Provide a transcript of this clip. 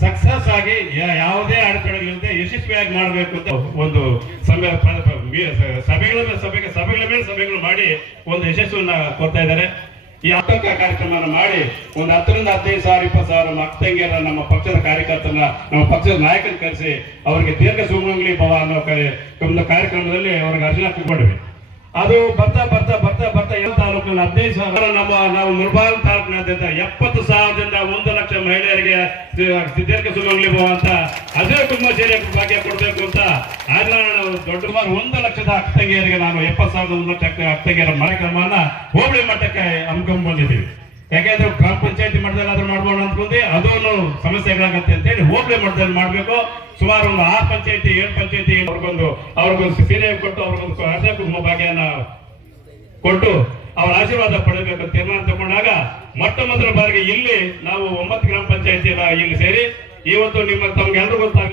Success ಆಗಿ ಯಾವುದೇ ಅಡೆತಡೆಗಳಿಲ್ಲದೆ ಯಶಸ್ವಿಯಾಗಿ ಮಾಡಬೇಕು ಅಂತ ಒಂದು ಸಭೆಗಳ ಸಭೆಗೆ ಸಭೆಗಳ ಮೇಲೆ ಸಭೆಗಳು ಮಾಡಿ ಒಂದು ಯಶಸ್ಸನ್ನ ಕೊಡ್ತಾ ಇದ್ದಾರೆ. ಈ ಆತಂಕ ಕಾರ್ಯಕ್ರಮವನ್ನು ಮಾಡಿ ಒಂದು ಹತ್ತರಿಂದ ಹದಿನೈದು ಸಾವಿರ, ಇಪ್ಪತ್ತು ಸಾವಿರ ನಮ್ಮ ನಮ್ಮ ಪಕ್ಷದ ಕಾರ್ಯಕರ್ತರನ್ನ, ನಮ್ಮ ಪಕ್ಷದ ನಾಯಕನ ಕರೆಸಿ ಅವರಿಗೆ ದೀರ್ಘ ಸುಮಂಗಲಿ ಭವ ಅನ್ನೋ ಒಂದು ಕಾರ್ಯಕ್ರಮದಲ್ಲಿ ಅವ್ರಿಗೆ ಅರ್ಜುನ ಕೊಡ್ಬೇಕು ಅದು ಬರ್ತಾ ಬರ್ತಾ ಬರ್ತಾ ಬರ್ತಾ ಎಲ್ಲ ತಾಲೂಕಿನ ಹದಿನೈದು ಸಾವಿರ ನಮ್ಮ ನಾವು ಮುರ್ಬಾಲ್ ತಾಲೂಕಿನಾದ್ಯಂತ ಎಪ್ಪತ್ತು ಮಹಿಳೆಯರಿಗೆ ಸಿದ್ಧಾರ್ಥ ಭವ ಅಂತ ಅದೇ ಕುಟುಂಬ ಸೇರಿ ಭಾಗ್ಯ ಕೊಡಬೇಕು ಅಂತ ಆದ್ರೆ ನಾನು ದೊಡ್ಡ ಸುಮಾರು ಒಂದು ಲಕ್ಷದ ಅಕ್ತಂಗಿಯರಿಗೆ ನಾನು ಎಪ್ಪತ್ತು ಸಾವಿರದ ಒಂದು ಲಕ್ಷ ಅಕ್ತಂಗಿಯರ ಕಾರ್ಯಕ್ರಮನ ಹೋಬಳಿ ಮಟ್ಟಕ್ಕೆ ಹಮ್ಕೊಂಡ್ ಬಂದಿದ್ದೀವಿ. ಯಾಕೆಂದ್ರೆ ಗ್ರಾಮ ಪಂಚಾಯತಿ ಮಟ್ಟದಲ್ಲಿ ಆದ್ರೂ ಮಾಡ್ಬೋಣ ಅನ್ಕೊಂಡೆ ಅದೊಂದು ಸಮಸ್ಯೆಗಳಾಗತ್ತೆ ಅಂತ ಹೇಳಿ ಹೋಬಳಿ ಮಟ್ಟದಲ್ಲಿ ಮಾಡ್ಬೇಕು. ಸುಮಾರು ಒಂದು ಆರು ಪಂಚಾಯತಿ, ಏಳು ಪಂಚಾಯತಿ ಅವ್ರಿಗೊಂದು ಅವ್ರಿಗೊಂದು ಸೀರೆ ಕೊಟ್ಟು ಅವ್ರಿಗೊಂದು ಅರ್ಧ ಕುಟುಂಬ ಭಾಗ್ಯನ ಕೊಟ್ಟು ಅವರ ಆಶೀರ್ವಾದ ಪಡೆಯಬೇಕು ತೀರ್ಮಾನ ತಗೊಂಡಾಗ ಮೊಟ್ಟ ಮೊದಲ ಬಾರಿಗೆ ಇಲ್ಲಿ ನಾವು ಒಂಬತ್ತು ಗ್ರಾಮ ಇಲ್ಲಿ ಸೇರಿ ಇವತ್ತು ನಿಮ್ಮ ತಮ್ಗೆಲ್ರಿಗೂ ಗೊತ್ತಾಗ